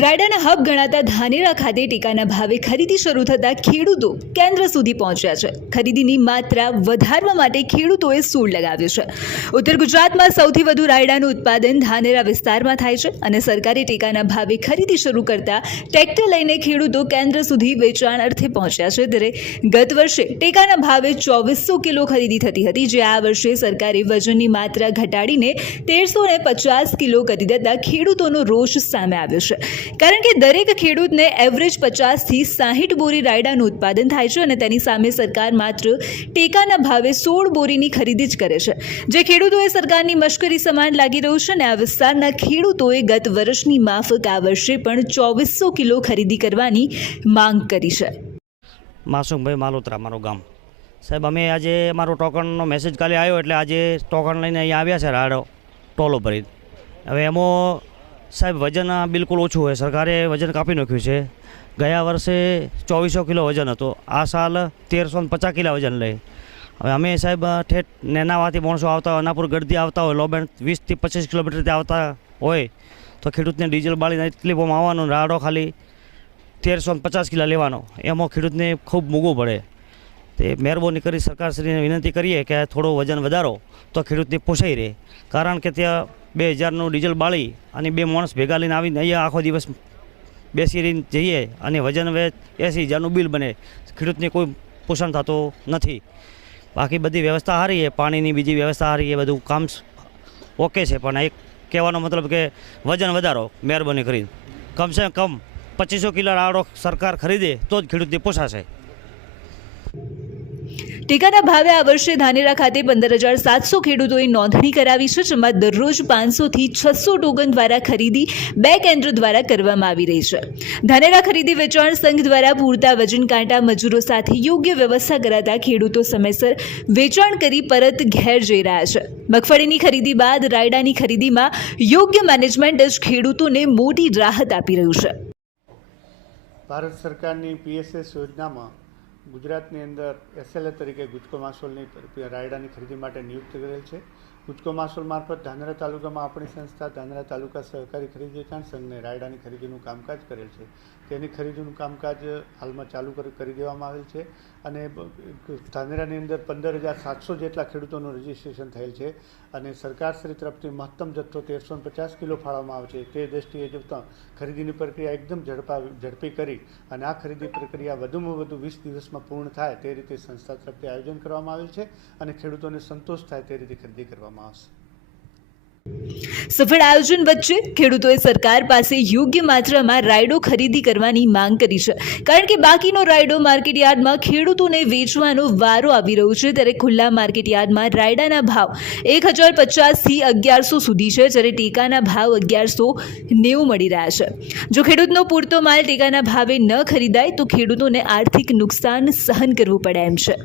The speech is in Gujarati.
રાયડાના હબ ગણાતા ધાનેરા ખાતે ટેકાના ભાવે ખરીદી શરૂ થતાં ખેડૂતો કેન્દ્ર સુધી પહોંચ્યા છે। ખરીદીની માત્રા વધારવા માટે ખેડૂતોએ સૂર લગાવ્યો છે। ઉત્તર ગુજરાતમાં સૌથી વધુ રાયડાનું ઉત્પાદન ધાનેરા વિસ્તારમાં થાય છે અને સરકારે ટેકાના ભાવે ખરીદી શરૂ કરતા ટ્રેક્ટર લઈને ખેડૂતો કેન્દ્ર સુધી વેચાણ અર્થે પહોંચ્યા છે। ત્યારે ગત વર્ષે ટેકાના ભાવે 2400 કિલો ખરીદી થતી હતી, જે આ વર્ષે સરકારે વજનની માત્રા ઘટાડીને 1350 કિલો કરી દેતા ખેડૂતોનો રોષ સામે આવ્યો છે। કારણ કે દરેક ખેડૂતને એવરેજ 50 થી 60 બોરી રાયડાનું ઉત્પાદન થાય છે અને તેની સામે સરકાર માત્ર ટેકાના ભાવે 16 બોરીની ખરીદી જ કરે છે, જે ખેડૂતોએ સરકારની મશ્કરી સમાન લાગી રહ્યું છે। અને આ વિસ્તારના ખેડૂતોએ ગત વર્ષની માફક આ વર્ષે પણ 2400 કિલો ખરીદી કરવાની માંગ કરી છે। માસુમભાઈ માલોત્રા મારું ગામ સાહેબ, અમે આજે મારો ટોકનનો મેસેજ કાલે આવ્યો એટલે આજે ટોકન લઈને અહીંયા આવ્યા છે રાડો ટોલો ભરી। હવે એમાં સાહેબ વજન બિલકુલ ઓછું હોય, સરકારે વજન કાપી નાખ્યું છે। ગયા વર્ષે 2400 કિલો વજન હતો, આ સાલ 1350 કિલો વજન લે। હવે અમે સાહેબ ઠેઠ નેનાવાથી માણસો આવતા હોય, અનાપુર ગઢથી આવતા હોય, લોબેન 20 થી 25 કિલોમીટરથી આવતા હોય તો ખેડૂતને ડીઝલ બાળીને તકલીફોમાં આવવાનું, રાડો ખાલી 1350 કિલો લેવાનો, એમાં ખેડૂતને ખૂબ મોંઘું પડે। તે મહેરબાની કરી સરકારશ્રીને વિનંતી કરીએ કે થોડો વજન વધારો તો ખેડૂતને પોસાઈ રહે। કારણ કે ત્યાં 2000નું ડીઝલ બાળી અને 2 માણસ ભેગા લઈને આવીને અહીંયા આખો દિવસ બેસી રહીને જઈએ અને વજન 80,000નું બિલ બને, ખેડૂતને કોઈ પોષણ થતું નથી। બાકી બધી વ્યવસ્થા સારી છે, પાણીની બીજી વ્યવસ્થા સારી છે, બધું કામ ઓકે છે, પણ એક કહેવાનો મતલબ કે વજન વધારો મહેરબાની કરીને, કમસે કમ 2500 કિલો રાડો સરકાર ખરીદે તો જ ખેડૂતને પોસાશે। ટેકાના ભાવે આ વર્ષે ધાનેરા ખાતે 15,700 ખેડૂતોએ નોંધણી કરાવી છે, જેમાં દરરોજ 500 થી 600 ટોકન દ્વારા ખરીદી 2 કેન્દ્રો દ્વારા કરવામાં આવી રહી છે। ધાનેરા ખરીદી વેચાણ સંઘ દ્વારા પૂરતા વજન કાંટા મજૂરો સાથે યોગ્ય વ્યવસ્થા કરાતા ખેડૂતો સમયસર વેચાણ કરી પરત ઘેર જઈ રહ્યા છે। મગફળીની ખરીદી બાદ રાયડાની ખરીદીમાં યોગ્ય મેનેજમેન્ટ જ ખેડૂતોને મોટી રાહત આપી રહ્યું છે। ભારત સરકારની PSS યોજનામાં ગુજરાતની અંદર SLA તરીકે ગુજકો માસોલની રાયડાની ખરીદી માટે નિયુક્ત કરેલ છે। ગુજકો માસોલ મારફત ધાનેરા તાલુકામાં આપણી સંસ્થા ધાનેરા તાલુકા સહકારી ખરીદી વેચાણ સંઘને રાયડાની ખરીદીનું કામકાજ કરેલ છે। તેની ખરીદીનું કામકાજ હાલમાં ચાલુ કરી દેવામાં આવેલ છે અને ધાનેરાની અંદર 15,700 જેટલા ખેડૂતોનું રજીસ્ટ્રેશન થયેલ છે અને સરકારશ્રી તરફથી મહત્તમ જથ્થો 1350 કિલો ફાળવવામાં આવે છે। તે દ્રષ્ટિએ જોતાં ખરીદીની પ્રક્રિયા એકદમ ઝડપી કરી અને આ ખરીદી પ્રક્રિયા વધુમાં વધુ 20 દિવસમાં પૂર્ણ થાય તે રીતે સંસ્થા તરફથી આયોજન કરવામાં આવેલ છે અને ખેડૂતોને સંતોષ થાય તે રીતે ખરીદી કરવામાં આવશે। સફળ આયોજન વચ્ચે ખેડૂતોએ સરકાર પાસે યોગ્ય માત્રામાં રાયડો ખરીદી કરવાની માંગ કરી છે, કારણ કે બાકીનો રાયડો માર્કેટયાર્ડમાં ખેડૂતોને વેચવાનો વારો આવી રહ્યો છે। ત્યારે ખુલ્લા માર્કેટયાર્ડમાં રાયડાના ભાવ 1050 થી 1100 સુધી છે, જ્યારે ટેકાના ભાવ 1190 મળી રહ્યા છે। જો ખેડૂતનો પૂરતો માલ ટેકાના ભાવે ન ખરીદાય તો ખેડૂતોને આર્થિક નુકસાન સહન કરવું પડે એમ છે।